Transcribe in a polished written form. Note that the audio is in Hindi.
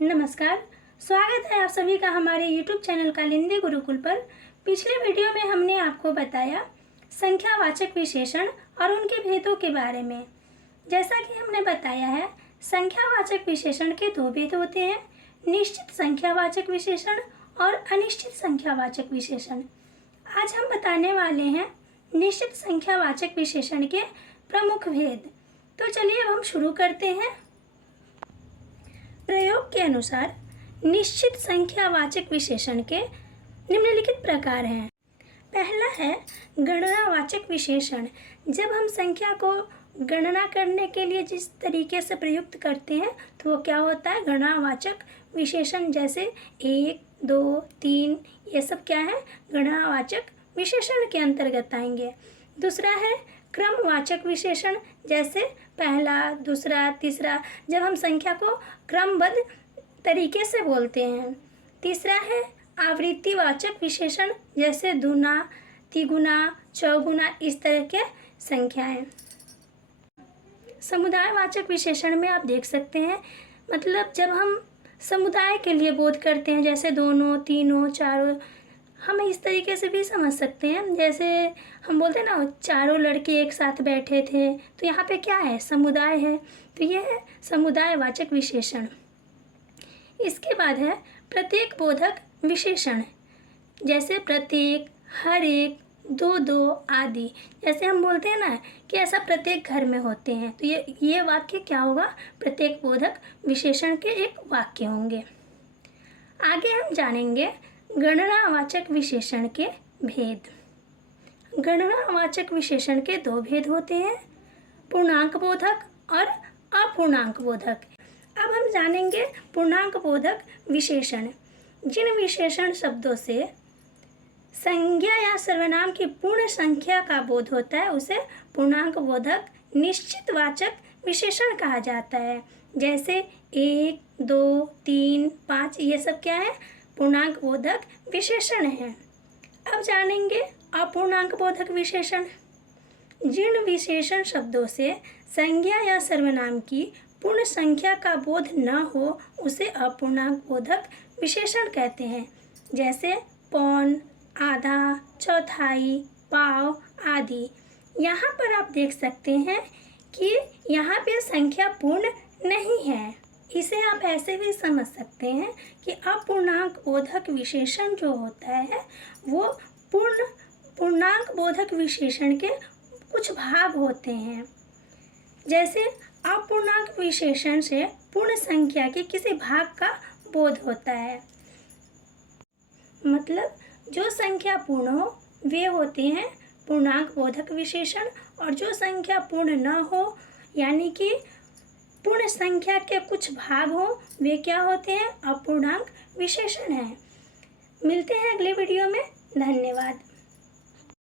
नमस्कार। स्वागत है आप सभी का हमारे YouTube चैनल कालिंदी गुरुकुल पर। पिछले वीडियो में हमने आपको बताया संख्यावाचक विशेषण और उनके भेदों के बारे में। जैसा कि हमने बताया है, संख्यावाचक विशेषण के दो भेद होते हैं, निश्चित संख्यावाचक विशेषण और अनिश्चित संख्यावाचक विशेषण। आज हम बताने वाले हैं निश्चित संख्यावाचक विशेषण के प्रमुख भेद। तो चलिए अब हम शुरू करते हैं। प्रयोग के अनुसार निश्चित संख्यावाचक विशेषण के निम्नलिखित प्रकार हैं। पहला है गणनावाचक विशेषण। जब हम संख्या को गणना करने के लिए जिस तरीके से प्रयुक्त करते हैं तो वो क्या होता है, गणनावाचक विशेषण। जैसे 1, 2, 3 ये सब क्या है, गणनावाचक विशेषण के अंतर्गत आएंगे। दूसरा है क्रमवाचक विशेषण। जैसे पहला, दूसरा, तीसरा, जब हम संख्या को क्रमबद्ध तरीके से बोलते हैं। तीसरा है आवृत्तिवाचक विशेषण। जैसे दूना, तिगुना, चौगुना, इस तरह के संख्याएं। समुदायवाचक विशेषण में आप देख सकते हैं, मतलब जब हम समुदाय के लिए बोध करते हैं, जैसे दोनों, तीनों, चारों, हम इस तरीके से भी समझ सकते हैं। जैसे हम बोलते हैं ना, चारों लड़के एक साथ बैठे थे, तो यहाँ पे क्या है, समुदाय है, तो ये है समुदायवाचक विशेषण। इसके बाद है प्रत्येक बोधक विशेषण। जैसे प्रत्येक, हर एक, दो दो आदि। जैसे हम बोलते हैं ना कि ऐसा प्रत्येक घर में होते हैं, तो ये वाक्य क्या होगा, प्रत्येक बोधक विशेषण के एक वाक्य होंगे। आगे हम जानेंगे गणनावाचक विशेषण के भेद। गणनावाचक विशेषण के दो भेद होते हैं, पूर्णांक बोधक और अपूर्णांक बोधक। अब हम जानेंगे पूर्णांक बोधक विशेषण। जिन विशेषण शब्दों से संज्ञा या सर्वनाम की पूर्ण संख्या का बोध होता है उसे पूर्णांक बोधक निश्चितवाचक विशेषण कहा जाता है। जैसे 1, 2, 3, 5 ये सब क्या है, पूर्णांक बोधक विशेषण है। अब जानेंगे अपूर्णांक बोधक विशेषण। जिन विशेषण शब्दों से संज्ञा या सर्वनाम की पूर्ण संख्या का बोध न हो उसे अपूर्णांक बोधक विशेषण कहते हैं। जैसे पौन, आधा, चौथाई, पाव आदि। यहाँ पर आप देख सकते हैं कि यहाँ पे संख्या पूर्ण नहीं है। इसे आप ऐसे भी समझ सकते हैं कि अपूर्णांक बोधक विशेषण जो होता है वो पूर्णांक बोधक विशेषण के कुछ भाग होते हैं। जैसे अपूर्णांक विशेषण से पूर्ण संख्या के किसी भाग का बोध होता है। मतलब जो संख्या पूर्ण हो वे होते हैं पूर्णांक बोधक विशेषण, और जो संख्या पूर्ण न हो यानी कि पूर्ण संख्या के कुछ भाग हो वे क्या होते हैं, अपूर्णांक विशेषण हैं। मिलते हैं अगले वीडियो में। धन्यवाद।